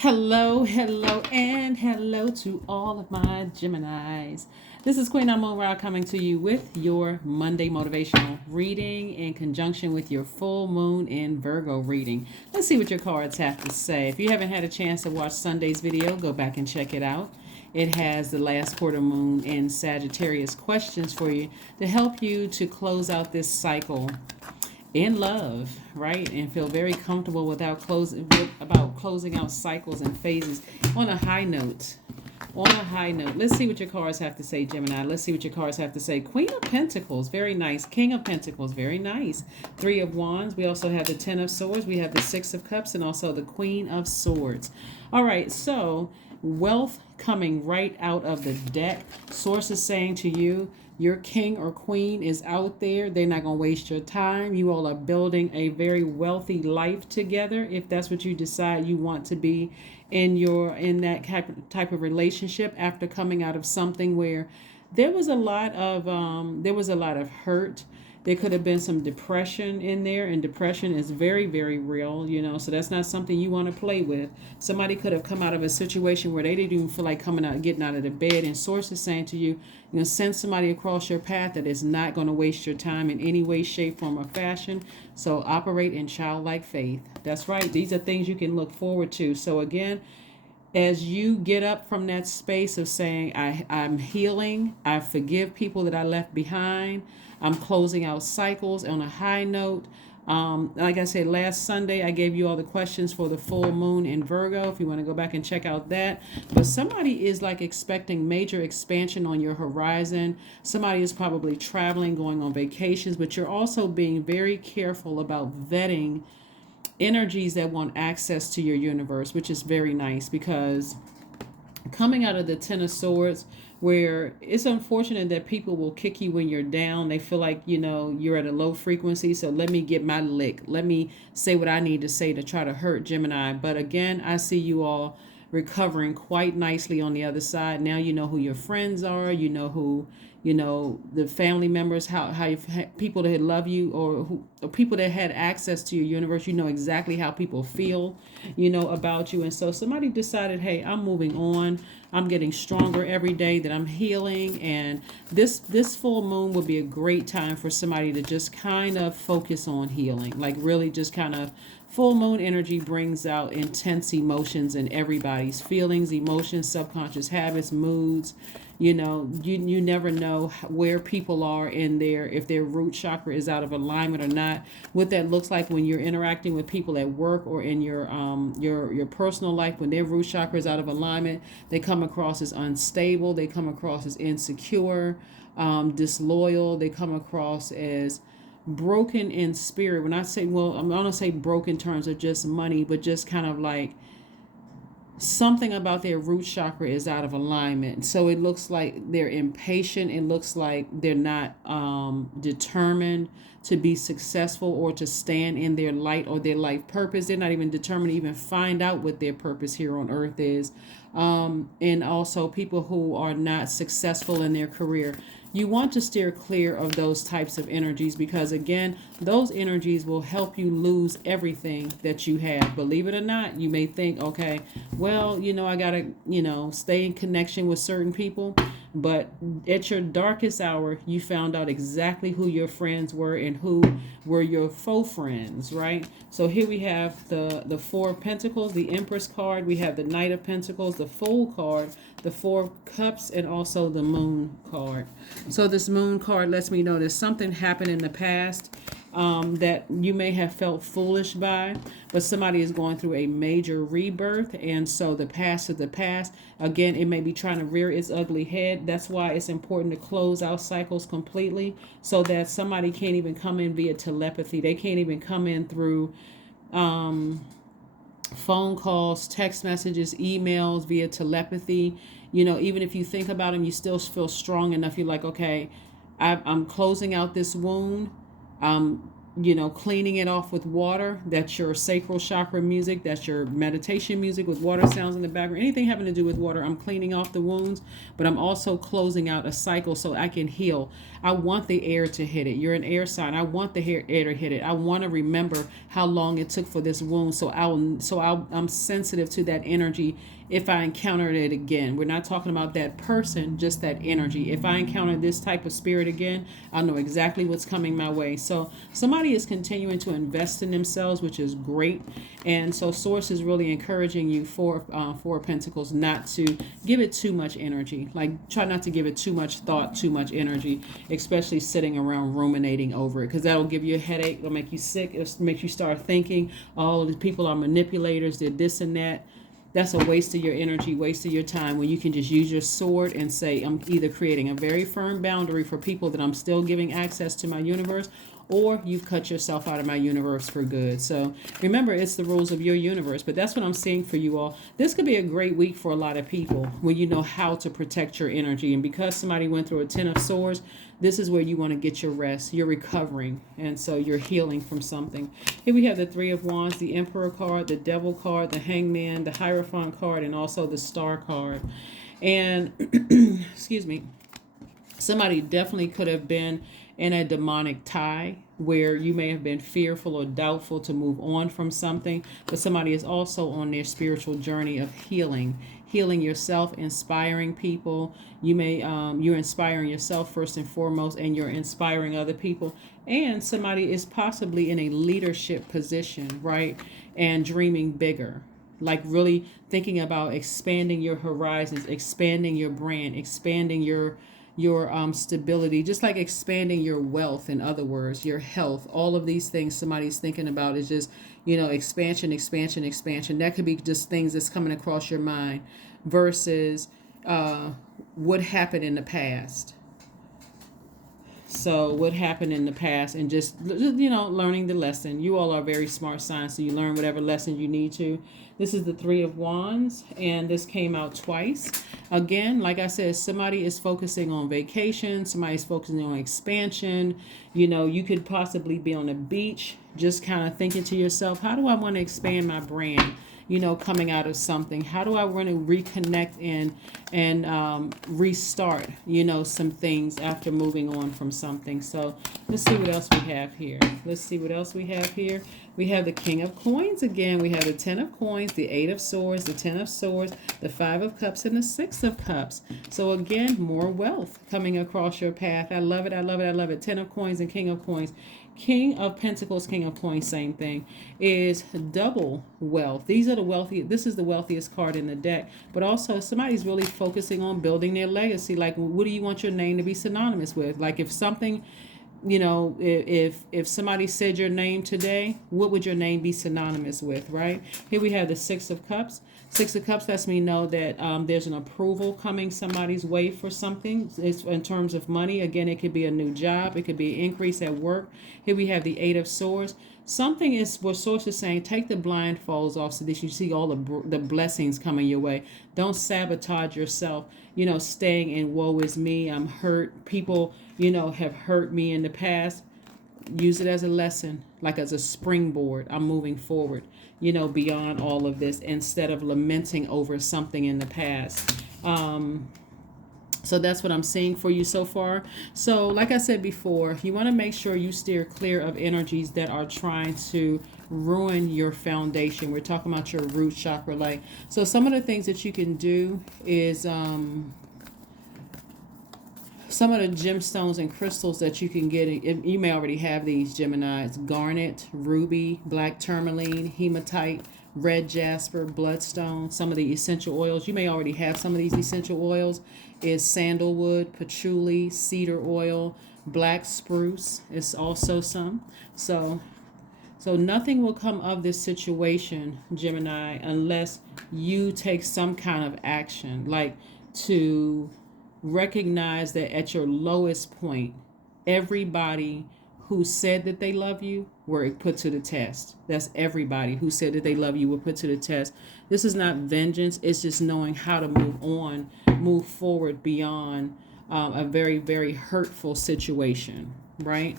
Hello, hello, and hello to all of my Geminis. This is Queen Amun Ra coming to you with your Monday motivational reading in conjunction with your full moon in Virgo reading. Let's see what your cards have to say. If you haven't had a chance to watch Sunday's video, go back and check it out. It has the last quarter moon in Sagittarius questions for you to help you to close out this cycle in love, right? And feel very comfortable about closing out cycles and phases on a high note. On a high note. Let's see what your cards have to say, Gemini. Let's see what your cards have to say. Queen of Pentacles, very nice. King of Pentacles, very nice. Three of Wands. We also have the Ten of Swords. We have the Six of Cups and also the Queen of Swords. All right, so wealth coming right out of the deck. Source is saying to you, your king or queen is out there. They're not going to waste your time. You all are building a very wealthy life together if that's what you decide you want to be in that type of relationship after coming out of something where there was a lot of hurt. There could have been some depression in there, and depression is very, very real, so that's not something you want to play with. Somebody could have come out of a situation where they didn't even feel like getting out of the bed, and source is saying to you, send somebody across your path that is not going to waste your time in any way, shape, form, or fashion. So operate in childlike faith. That's right. These are things you can look forward to. So again, as you get up from that space of saying, I'm healing, I forgive people that I left behind, I'm closing out cycles on a high note. Like I said, last Sunday, I gave you all the questions for the full moon in Virgo, if you want to go back and check out that. But somebody is like expecting major expansion on your horizon. Somebody is probably traveling, going on vacations, but you're also being very careful about vetting energies that want access to your universe, which is very nice, because coming out of the Ten of Swords, where it's unfortunate that people will kick you when you're down. They feel like, you're at a low frequency. So let me get my lick. Let me say what I need to say to try to hurt Gemini. But again, I see you all recovering quite nicely on the other side. Now you know who your friends are. You know who, the family members, how you people that love you, or people that had access to your universe. You know exactly how people feel, about you. And so somebody decided, hey, I'm moving on. I'm getting stronger every day, that I'm healing. And this full moon would be a great time for somebody to just kind of focus on healing. Like really just kind of, full moon energy brings out intense emotions in everybody's feelings, emotions, subconscious habits, moods. You never know where people are if their root chakra is out of alignment or not. What that looks like when you're interacting with people at work or in your personal life, when their root chakra is out of alignment, they come across as unstable. They come across as insecure, disloyal. They come across as broken in spirit. When I say, well, I'm not gonna say broken in terms of just money, but just kind of like something about their root chakra is out of alignment. So it looks like they're impatient. It looks like they're not determined to be successful or to stand in their light or their life purpose. They're not even determined to even find out what their purpose here on earth is. And also people who are not successful in their career. You want to steer clear of those types of energies, because again, those energies will help you lose everything that you have. Believe it or not, you may think, okay, well, I gotta, stay in connection with certain people. But at your darkest hour, you found out exactly who your friends were and who were your faux friends, right? So here we have the Four of Pentacles, the Empress card. We have the Knight of Pentacles, the Fool card, the Four of Cups, and also the Moon card. So this Moon card lets me know there's something happened in the past that you may have felt foolish by, but somebody is going through a major rebirth. And so the past is the past. Again, it may be trying to rear its ugly head. That's why it's important to close out cycles completely, so that somebody can't even come in via telepathy. They can't even come in through phone calls, text messages, emails, via telepathy. Even if you think about them, you still feel strong enough. You're like, okay, I'm closing out this wound. cleaning it off with water. That's your sacral chakra music. That's your meditation music with water sounds in the background. Anything having to do with water, I'm cleaning off the wounds, but I'm also closing out a cycle so I can heal. I want the air to hit it. You're an air sign. I want the air to hit it. I want to remember how long it took for this wound. I'm sensitive to that energy if I encountered it again. We're not talking about that person, just that energy. If I encounter this type of spirit again, I'll know exactly what's coming my way. So somebody is continuing to invest in themselves, which is great. And so Source is really encouraging you for Four of Pentacles not to give it too much energy. Like, try not to give it too much thought, too much energy, especially sitting around ruminating over it, because that'll give you a headache. It'll make you sick. It'll make you start thinking, oh, these people are manipulators, did this and that. That's a waste of your energy, waste of your time, when you can just use your sword and say, I'm either creating a very firm boundary for people that I'm still giving access to my universe, or you've cut yourself out of my universe for good. So remember, it's the rules of your universe. But that's what I'm seeing for you all. This could be a great week for a lot of people when you know how to protect your energy. And because somebody went through a 10 of swords, this is where you want to get your rest. You're recovering. And so you're healing from something. Here we have the Three of Wands, the Emperor card, the Devil card, the Hangman, the Hierophant card, and also the Star card. And, excuse me, somebody definitely could have been in a demonic tie where you may have been fearful or doubtful to move on from something, but somebody is also on their spiritual journey of healing yourself, inspiring people. You're inspiring yourself first and foremost, and you're inspiring other people. And somebody is possibly in a leadership position, right? And dreaming bigger, like really thinking about expanding your horizons, expanding your brand, expanding your stability, just like expanding your wealth. In other words, your health. All of these things somebody's thinking about is just, expansion. That could be just things that's coming across your mind versus what happened in the past. So what happened in the past, and just learning the lesson. You all are very smart signs, so you learn whatever lesson you need to. This is the Three of Wands, and this came out twice. Again, like I said, somebody is focusing on vacation. Somebody's focusing on expansion. You could possibly be on the beach, just kind of thinking to yourself, how do I want to expand my brand? Coming out of something. How do I want to reconnect and restart, some things after moving on from something? So let's see what else we have here. We have the King of Coins again. We have the 10 of Coins, the 8 of Swords, the 10 of Swords, the 5 of Cups, and the 6 of Cups. So again, more wealth coming across your path. I love it. 10 of Coins and King of Coins. King of Pentacles, King of Coins, same thing, is double wealth. This is the wealthiest card in the deck. But also, somebody's really focusing on building their legacy. Like, what do you want your name to be synonymous with? Like, if something, if somebody said your name today, what would your name be synonymous with, right? Here we have the 6 of Cups. 6 of Cups lets me know that there's an approval coming somebody's way for something. It's in terms of money. Again, it could be a new job. It could be an increase at work. Here we have the 8 of Swords. Something is what Source is saying. Take the blindfolds off so that you see all the blessings coming your way. Don't sabotage yourself, staying in woe is me. I'm hurt. People, have hurt me in the past. Use it as a lesson, like as a springboard. I'm moving forward, beyond all of this, instead of lamenting over something in the past. So that's what I'm seeing for you so far. So like I said before, you want to make sure you steer clear of energies that are trying to ruin your foundation. We're talking about your root chakra. So some of the things that you can do is some of the gemstones and crystals that you can get. You may already have these, Gemini. It's garnet, ruby, black tourmaline, hematite, red jasper, bloodstone. Some of the essential oils, you may already have some of these essential oils, is sandalwood, patchouli, cedar oil, black spruce is also some. So nothing will come of this situation, Gemini, unless you take some kind of action, like to recognize that at your lowest point, everybody who said that they love you were put to the test. That's everybody who said that they love you were put to the test. This is not vengeance. It's just knowing how to move forward beyond a very, very hurtful situation, right?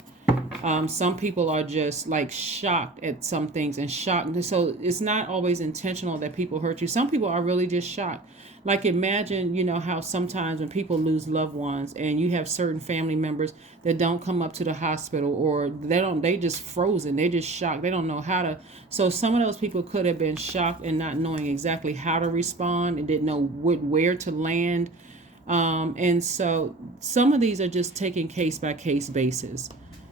Some people are just like shocked at some things and shocked. So it's not always intentional that people hurt you. Some people are really just shocked. Like imagine, how sometimes when people lose loved ones and you have certain family members that don't come up to the hospital, or they just frozen. They just shocked. They don't know how to. So some of those people could have been shocked and not knowing exactly how to respond and didn't know where to land. And so some of these are just taking case by case basis.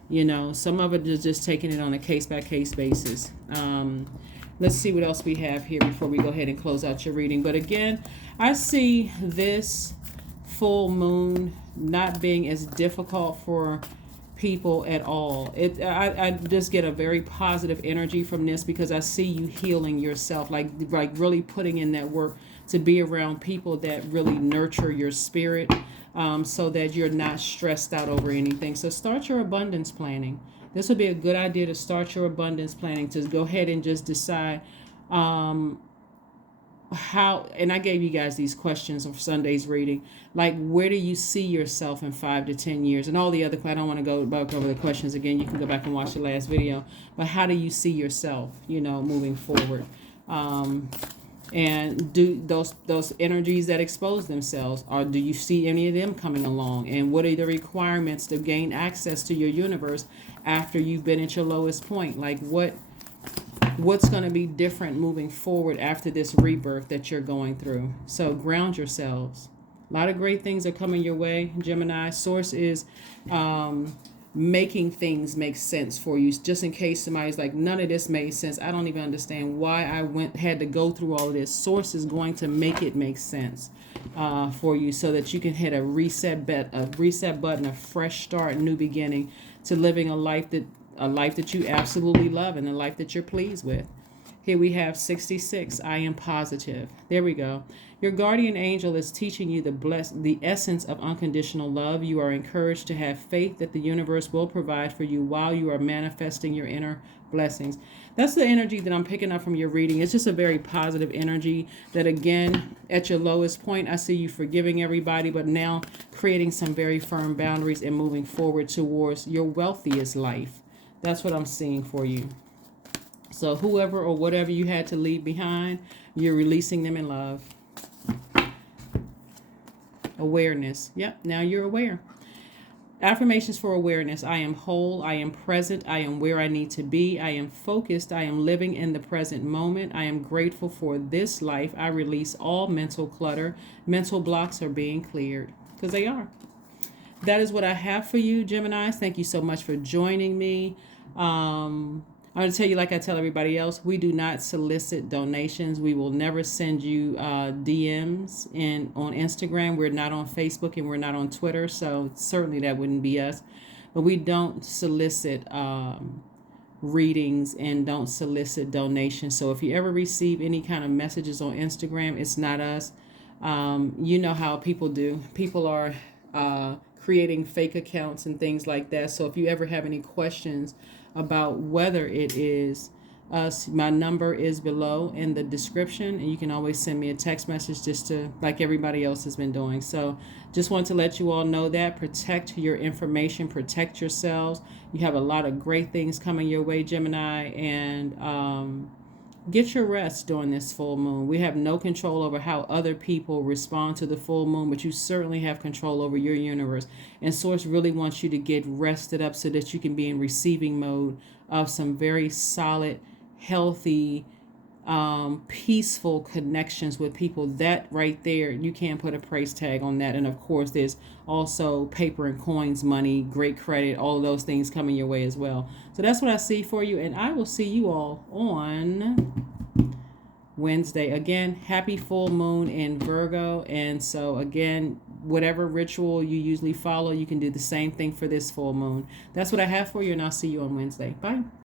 Some of it is just taking it on a case by case basis. Let's see what else we have here before we go ahead and close out your reading. But again, I see this full moon not being as difficult for people at all. I just get a very positive energy from this, because I see you healing yourself, like really putting in that work to be around people that really nurture your spirit, so that you're not stressed out over anything. So start your abundance planning. This would be a good idea to start your abundance planning, to go ahead and just decide how, and I gave you guys these questions of Sunday's reading, like where do you see yourself in 5 to 10 years, and all the other, I don't want to go back over the questions again. You can go back and watch the last video, but how do you see yourself, moving forward? And do those energies that expose themselves, or do you see any of them coming along? And what are the requirements to gain access to your universe after you've been at your lowest point? Like what's going to be different moving forward after this rebirth that you're going through? So ground yourselves. A lot of great things are coming your way, Gemini. Source is making things make sense for you, just in case somebody's like, none of this made sense. I don't even understand why I had to go through all of this. Source is going to make it make sense for you, so that you can hit a reset button, a fresh start, new beginning, to living a life that you absolutely love, and a life that you're pleased with. Here we have 66. I am positive. There we go. Your guardian angel is teaching you the essence of unconditional love. You are encouraged to have faith that the universe will provide for you while you are manifesting your inner blessings. That's the energy that I'm picking up from your reading. It's just a very positive energy that, again, at your lowest point, I see you forgiving everybody, but now creating some very firm boundaries and moving forward towards your wealthiest life. That's what I'm seeing for you. So whoever or whatever you had to leave behind, you're releasing them in love. Awareness. Yep, now you're aware. Affirmations for awareness. I am whole. I am present. I am where I need to be. I am focused. I am living in the present moment. I am grateful for this life. I release all mental clutter. Mental blocks are being cleared, because they are. That is what I have for you, Geminis. Thank you so much for joining me. I'm going to tell you, like I tell everybody else, we do not solicit donations. We will never send you DMs on Instagram. We're not on Facebook, and we're not on Twitter, so certainly that wouldn't be us. But we don't solicit readings and don't solicit donations. So if you ever receive any kind of messages on Instagram, it's not us. You know how people do. People are creating fake accounts and things like that. So if you ever have any questions about whether it is us, my number is below in the description, and you can always send me a text message, just to, like everybody else has been doing. So just want to let you all know that. Protect your information, protect yourselves. You have a lot of great things coming your way, Gemini, and get your rest during this full moon. We have no control over how other people respond to the full moon, but you certainly have control over your universe. And Source really wants you to get rested up so that you can be in receiving mode of some very solid, healthy, peaceful connections with people. That right there, you can't put a price tag on that. And of course, there's also paper and coins, money, great credit, all of those things coming your way as well. So that's what I see for you, and I will see you all on Wednesday. Again, happy full moon in Virgo. And so again, whatever ritual you usually follow, you can do the same thing for this full moon. That's what I have for you, and I'll see you on Wednesday. Bye.